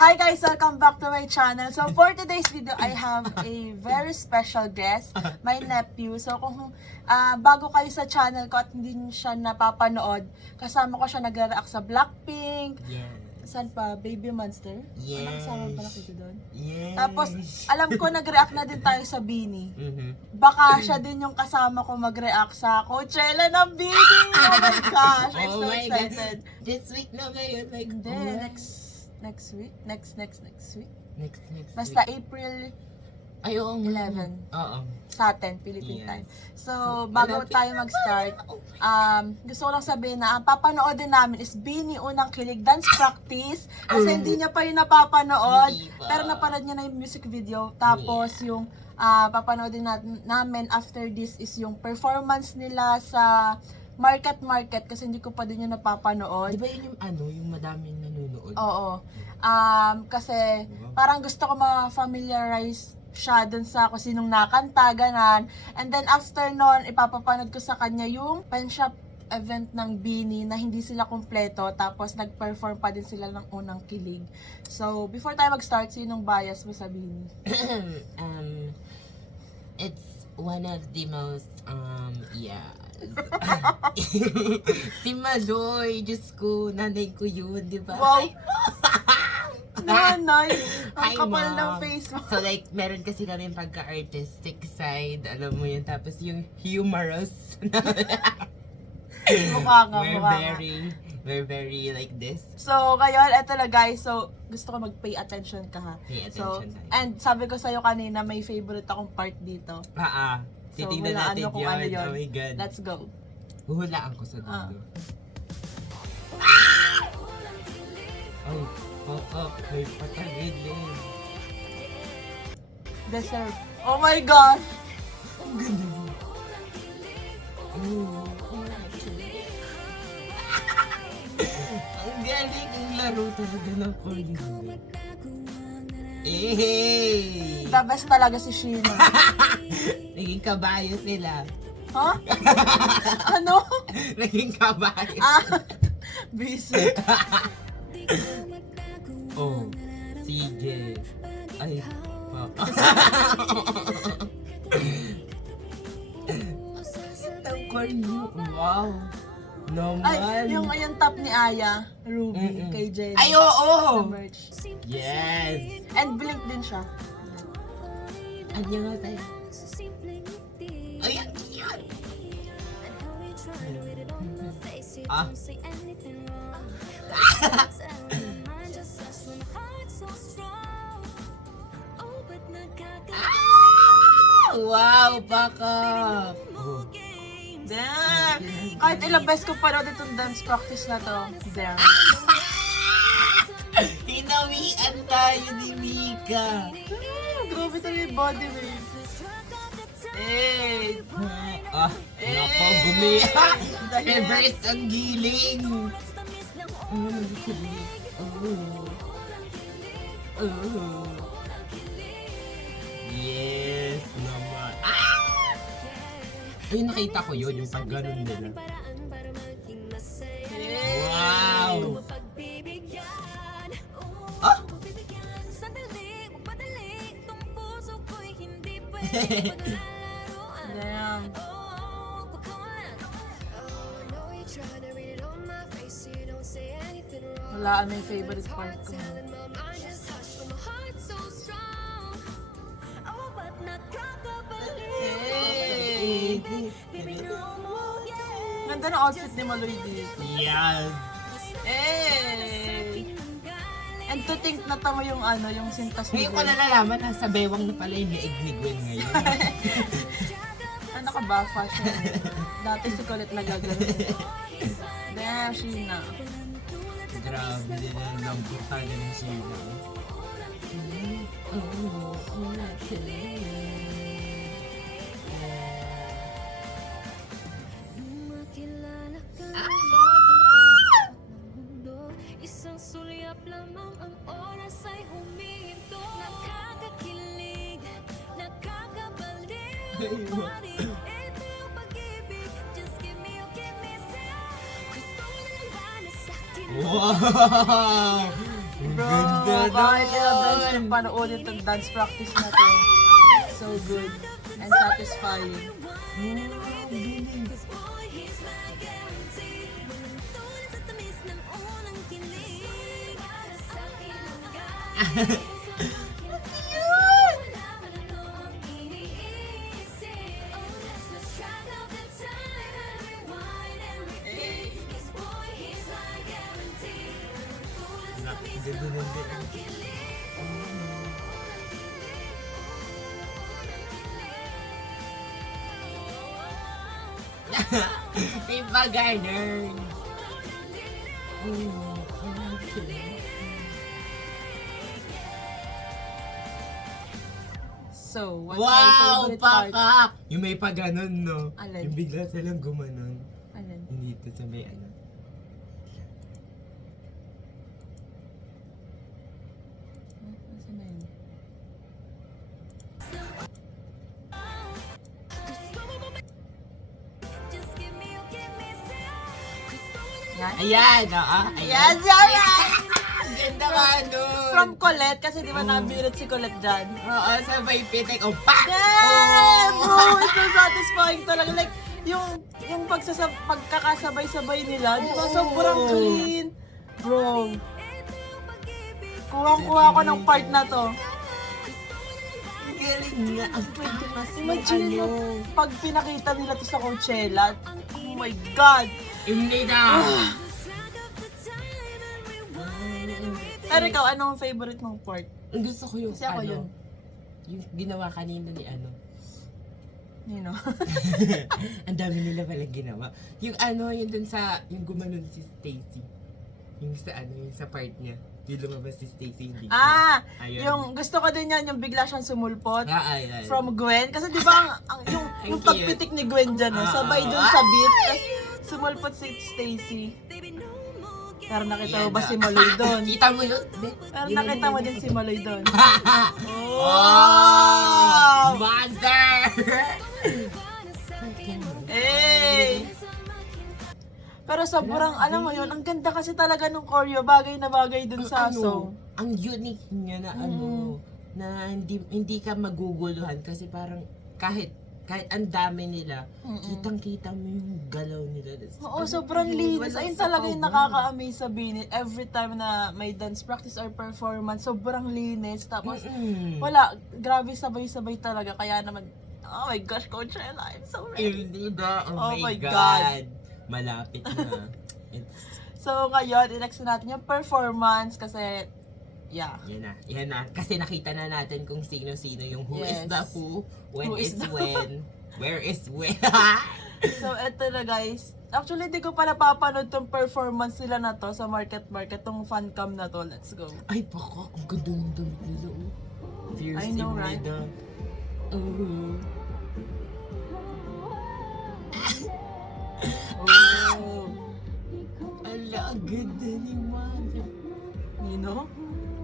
Hi guys! Welcome back to my channel. So for today's video, I have a very special guest, my nephew. So kung bago kayo sa channel ko at hindi niyo siya napapanood, kasama ko siya nag-react sa Blackpink. Yes. Saan pa? Baby Monster? Yes. Ano kasama pa nakita doon? Yes. Tapos, alam ko nag-react na din tayo sa Beanie. Mhm. Baka siya din yung kasama ko mag-react sa Coachella ng Beanie! Oh my gosh! I'm so excited. This week na ngayon, like, Hindi, oh, next week? Next week? next Basta week. April Ay, oo nga. 11. Oo. Sa atin, Philippine Yes. time. So, bago malapit tayo mag-start, gusto ko lang sabihin na ang papanoodin namin is Beanie Unang Kilig Dance Practice. Kasi hindi niya pa yung napapanood. Hindi pa. Pero napanood niya na yung music video. Tapos yung papanoodin namin after this is yung performance nila sa Market kasi hindi ko pa din yung napapanood. Di ba yun yung yung madaming nanonood? Oo. Kasi parang gusto ko ma-familiarize siya dun sa kung sinong nakanta, ganan. And then after nun, ipapapanood ko sa kanya yung pen shop event ng Beanie na hindi sila kumpleto, tapos nag-perform pa din sila ng Unang Kilig. So, before tayo mag-start, sinong bias mo sa Beanie? It's one of the most, si Maloy, Diyos ko, nanay ko yun, di ba? Wow! Nanay! Ang Hi, kapal Mom. ng face mo. So like, meron kasi kami pagka-artistic side, alam mo yun, tapos yung humorous. Mukha nga, mukha nga. We're very like this. So, ngayon, eto na guys. So, gusto ko mag-pay attention ka ha. Pay So, attention tayo. and sabi ko sa'yo kanina, may favorite akong part dito. Titignan hulaan natin mo kung ano yun. yun. Oh my God. Let's go. Huhulaan ko sa dulo. Ay, may patagilin. Deserve. Oh my gosh! Ang ganda mo. Ang galing ang laro talaga ng corny. Eh! The best talaga si Sheena. Naging kabayo sila. Huh? Ano? Naging kabayo. Busy. Oh, sige. Ay, ang corny. Wow. Naman. Ay, yung top ni Aya, Ruby, Mm-mm. kay Jenny. Ay, oo! Sa merch. Yes! And Blink din siya. Ano nga tayo? Ay, ang cute! Wow, baka! Oh. Damn! Kahit ilang beses ko parod itong dance practice na to. Damn. Hinawian tayo ni Mika! Grabe talaga yung body wave. Hey! Nako, gumiha! Reverse ang giling! Yes naman! Ay, nakita ko yun, yung pag ganun nila. Wow! Damn. Wala ano yung favorite part ko. Hey! Ganda ng outfit ni Maloy dito. Yes! Hey! And to think na tama yung yung sintas ni Ngayon ko nalalaman na sa bewang na pala yung liig ni Gwen ngayon. Ano ka ba? Fashion. Dati si Colette nagagano. Damn, Sheena. Grabe din ang lambot talaga ng Sheila. Isang sulyap lamang ang oras ay huminto. Nakakakilig, nakakabaliw. Ito yung pag-ibig. Just give me some. Gusto mo na lang ba na sa'kin? Wow! Ang Bro. ganda! kahit ilang beses yung panoodin itong dance practice na to. So good. And satisfying. This boy, he's my guarantee. Tulad sa tamis ng unang kilig. Sa ilongga. Wala man ano ang iniisip. Let's lose track of the time and rewind and repeat. This boy, he's my guarantee. Tulad sa tamis ng unang kilig. Diba, Garner? So, what's my Wow, favorite part? paka! Yung may pa ganun, no? Alin? Yung bigla silang gumanon. Alin? Yung dito sa may ano. Nasaan na yun? Just give me some. Yan? Ayan, oo. Yes, yan! Ang ganda ka, no? From Colette, kasi di ba nabirit si Colette dyan? Oo, sabay pitik. Oh, pak! Yeah! Oh! Bro, it's so satisfying talaga. Like, yung pagkakasabay-sabay nila, di ba sobrang clean? Bro, kuha ko ng part na to. Ang galing nga. Ang takas ng Imagine ano. mo, pag pinakita nila to sa Coachella, oh my God! Hindi na. Pero ikaw, anong favorite mong part? Ang gusto ko yung Kasi ako ano. yun. Yung ginawa kanina ni ano. You know? Ang dami nila palang ginawa. Yung ano, yung dun sa, yung gumanon si Stacy. Yung sa ano, yung sa part niya. Yung lumabas si Stacy, hindi. Ah! Ayun. Yung gusto ko din yan, yung bigla siyang sumulpot. Ayun. From Gwen. Kasi di ba yung Ang pagpitik ni Gwen dyan, no? Sabay dun sa beat. Tapos sumulpot si Stacy. Pero nakita mo ba si Maloy doon? Kita mo yun? Pero nakita mo din si Maloy doon. Oh! Mother! Hey! Pero sobrang, alam mo yun, ang ganda kasi talaga ng choreo, bagay na bagay dun sa song. Ang unique niya na ano, na hindi ka maguguluhan kasi parang kahit ang dami nila, kitang-kita mo yung galaw nila. Oo, sobrang linis. Ayun talaga yung nakaka-amaze sa Binit. Every time na may dance practice or performance, sobrang linis. Tapos, wala, grabe sabay-sabay talaga. Kaya naman, oh my gosh, Coachella, I'm so ready. Hindi ba? Oh Oh, my my God. God. Malapit na. So, ngayon, i-next na natin yung performance kasi, yeah. Yan na. Kasi nakita na natin kung sino-sino yung who is Yes. the who, when Who is is the when, where is when. So, eto na guys. Actually, di ko pa napapanood tong performance nila na to sa Market, tong fan cam na to. Let's go. Ay, baka, ang ganda ng damit nila. Oh. Fierce I know, yung right? nila. Oh. Ala, ang ganda ni Mother. Nino?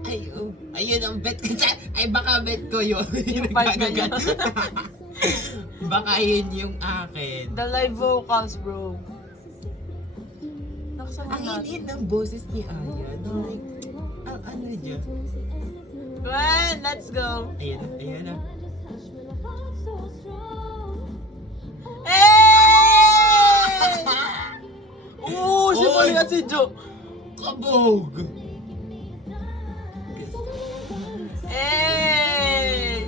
Ay, oh. Ayun ang bet ko dyan. Ay, baka bet ko yun. Yung part na yun. Baka yun yung akin. The live vocals, bro. Nakasama Ang natin. hiniit ng boses ni Aya. Like, ang ano dyan. Gwen, let's go. Ayan na, ayan na. Hey! Oo, si Oy! Molly at si Joe. Kabog! Hey!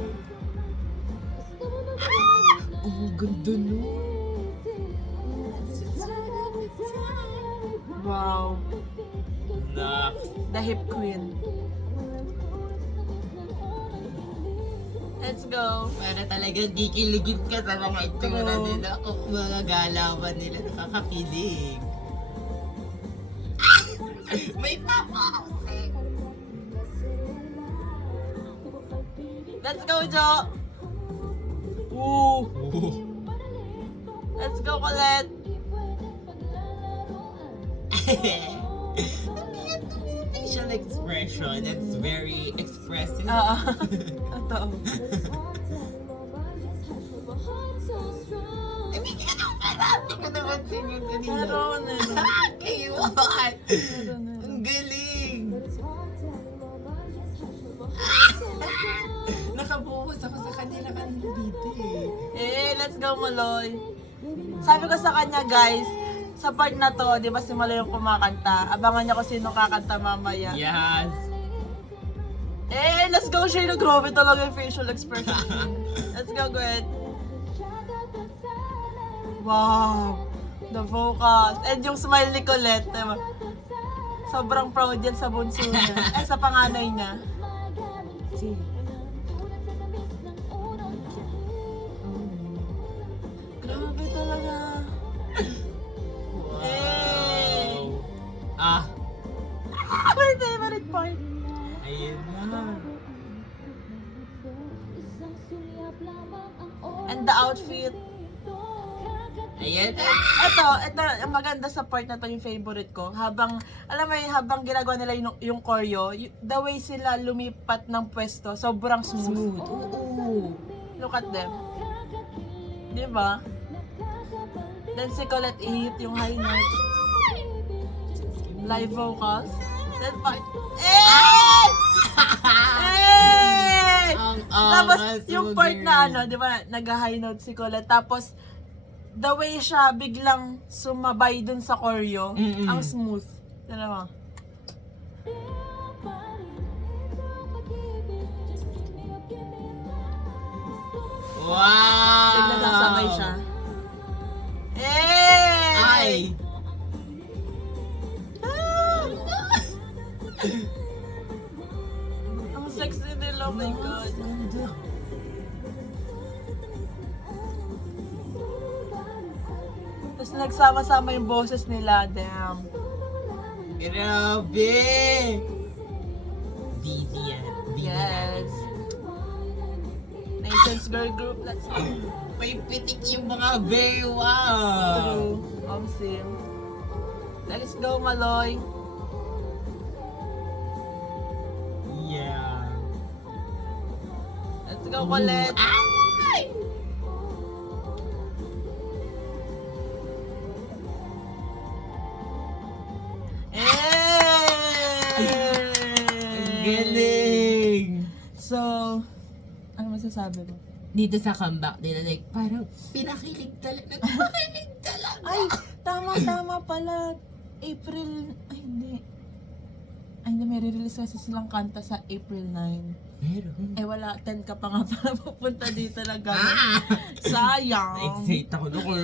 Ang ganda no. Wow. Nak. The hip queen. Let's go. Para talagang kikiligit ka sa mga itsura True. nila o mga galawan nila. Nakakakilig. May papa-housing! Let's go, Jo. Ooh. Let's go, Colette. Facial expression, it's very expressive. Ito. Hindi ko naman yun kanina. Meron eh. Kayo! Meron eh. Ang galing! go, Maloy. Sabi ko sa kanya, guys, sa part na to, di ba si Maloy yung kumakanta? Abangan niya kung sino kakanta mamaya. Yes. Let's go, Shayna. Grabe talaga yung facial expression. Let's go, Gwen. Wow. The vocals. And yung smile ni Colette, diba? Sobrang proud yan sa bunso niya. Sa panganay niya. Si. Grabe talaga. Wow. Ah, My favorite part. ayun na. And the outfit. Ayan. Ito, ang maganda sa part na to yung favorite ko. Habang, alam mo yun, habang ginagawa nila yung choreo, the way sila lumipat ng pwesto, sobrang smooth. Smooth. Oo. Look at them. Di ba? Then si Colette i-hit yung high notes. Live vocals. Then part. Tapos yung part na ano, di ba, nag-high note si Colette. Tapos, the way siya biglang sumabay dun sa choreo, ang smooth. Alam mo? Wow! Biglang sasabay siya. Ay! Ang sexy nila, oh my God. Ganda. Tapos nagsama-sama yung boses nila, damn. Grabe! Didi yan. Didi Yes. Nations girl group, let's go. May pitik yung mga bewa. True. Sim. Let's go, Maloy. Yeah. Let's go, Colette. Ay! Ang galing! So, ano masasabi mo? Dito sa comeback nila, like, parang pinakilig talaga. Nagpakilig talaga. Ay, tama pala. April, ay hindi. Ay hindi, may re-release kasi silang kanta sa April 9. Meron. Wala, 10 ka pa nga pala pupunta dito na gano'n. Sayang. Excite ako na kung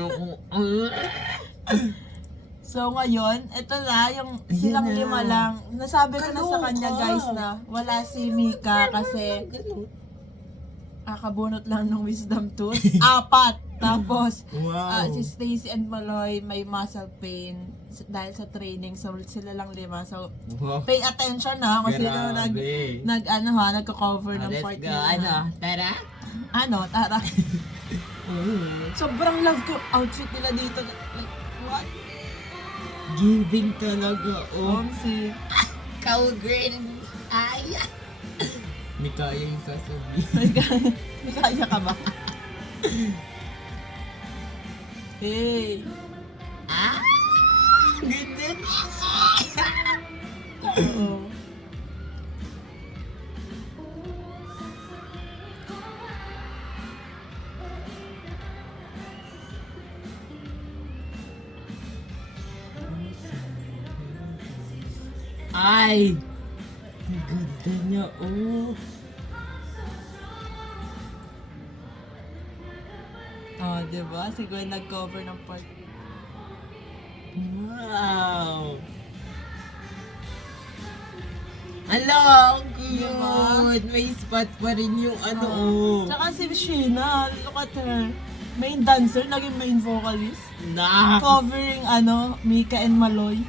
So ngayon, ito na, yung silang na. lima lang. Nasabi ko na sa Kaloka. kanya guys na wala si Mika kasi Ganun. kabunot lang ng wisdom tooth. 4. Tapos, Wow. si Stacy and Maloy may muscle pain dahil sa training. So, sila lang 5. So, Wow. pay attention na kung sino nagko-cover ng Let's part go. nila. Tara? Tara. Oh. Sobrang love ko outfit nila dito. Like, what? Giving talaga. Oh. Si Cowgirl. Ay. Hindi kaya yung sasabihin. May kaya ka ba? Hey. Ah! Ganda. Oo. Ay! Ang ganda niya, oh. Oh, diba? Si Gwen nag-cover ng part. Wow! Hello! Ang cute! May spot pa rin yung ano, oh. Tsaka si Sheena, look at her. Main dancer, naging main vocalist. Nak! Covering, Mika and Maloy.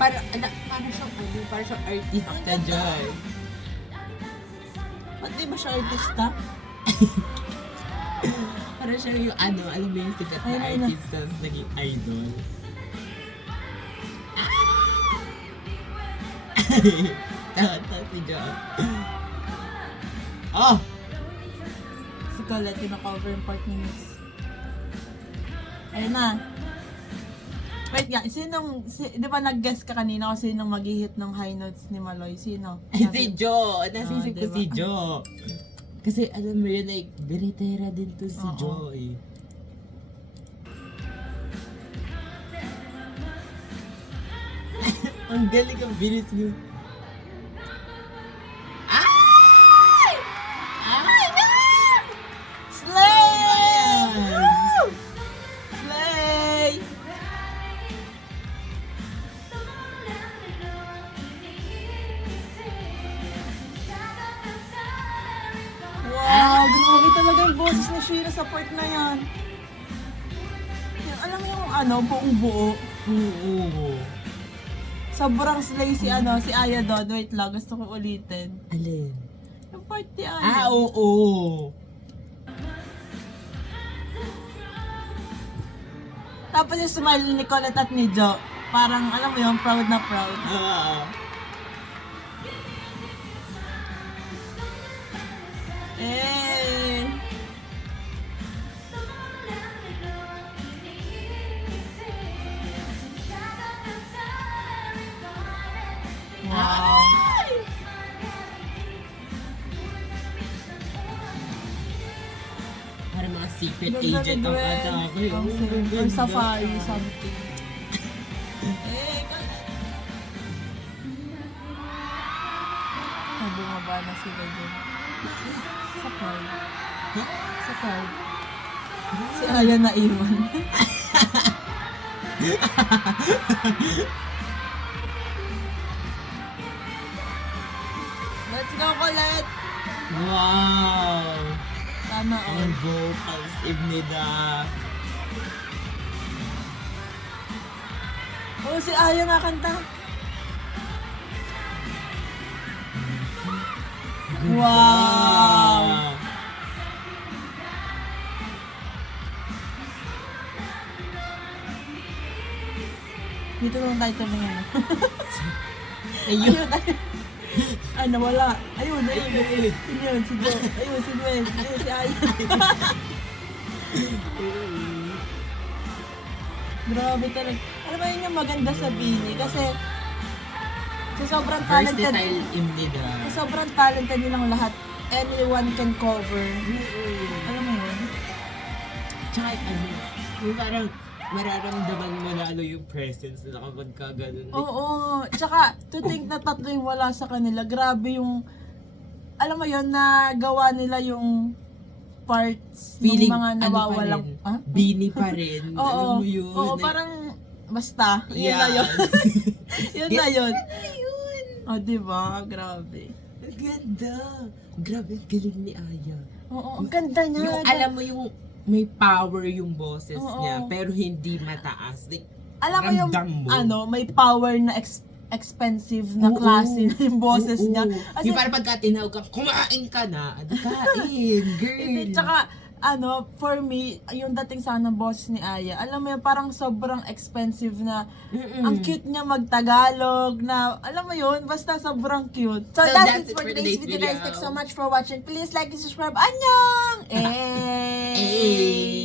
Para siyang artista dyan. Ba't di ba siya artista? Para siya yung alam mo yung sikat na Ayun na. artista tapos naging idol. Tawa si John. Oh! Si Colette, yung cover yung part ni Miss. Ayun na. Wait nga, di ba nag-guess ka kanina kung sinong mag-hit ng high notes ni Maloy? Sino? Si Jo! Nasisip ko diba? si Jo. Kasi alam mo yun, like, beritera din to si Oo. Jo eh. Ang galing ang bilis niyo. Ay! Ay! Ay! Slay! Woo! Slay! Wow, grabe talaga yung boses ni Shira sa part na yan. Alam mo yung buong buo. Oo. Sobrang slay si si Aya doon. Wait lang, gusto ko ulitin. Alin? Yung part ni Aya. Oo. Tapos yung smile ni Colette at ni Jo. Parang, alam mo yung proud na proud. Ah. Eh! Wow! Parang mga secret Ganda agent ni ang Gwen. atake. Or safari, something. Bumaba na sila dyan. Sa card. Sa card. Si Aya na iwan. Let's go, Colette! Wow! Tama, Ang vocals, Ibnida. Oh, si Aya nga kanta. Wow! Dito lang title na yun. Ayun. Ayun, nawala. Ayun. Yun, si Jo. Ayun, si Gwen. Ayun, si Aya. Grabe talaga. Alam mo yun yung maganda sa Bini kasi sobrang talented. Versatile Ibnida. Sobrang talented nilang lahat. Anyone can cover. Alam mo yun? Tsaka yung parang mararamdaman mo lalo yung presence na kapag ka ganun. Oo. Tsaka, to think na tatlo yung wala sa kanila, grabe yung, alam mo yun, na gawa nila yung parts Feeling, ng mga nawawalang. ano pa rin, Ah? Bini pa rin. Oo. Alam mo yun. Oo, parang, basta, yun na yun. Yun na yun. O, diba? Grabe. Ang ganda. Grabe, ang galing ni Aya. Oo, ang ganda niya. Yung alam mo yung may power yung boses Oo. niya, pero hindi mataas. Like, Alam mo yung, ramdam mo. may power na expensive na Oo. klase na yung boses Oo. niya. Kasi, Yung parang pagka tinawag ka, kumain ka na. Ano kain, girl. hindi, tsaka, for me, yung dating sa ng boses ni Aya, alam mo yun, parang sobrang expensive na, ang cute niya mag-Tagalog na, alam mo yun, basta sobrang cute. So, that's it for today's video, guys. Thanks so much for watching. Please like and subscribe. Annyeong! Eh! Eh.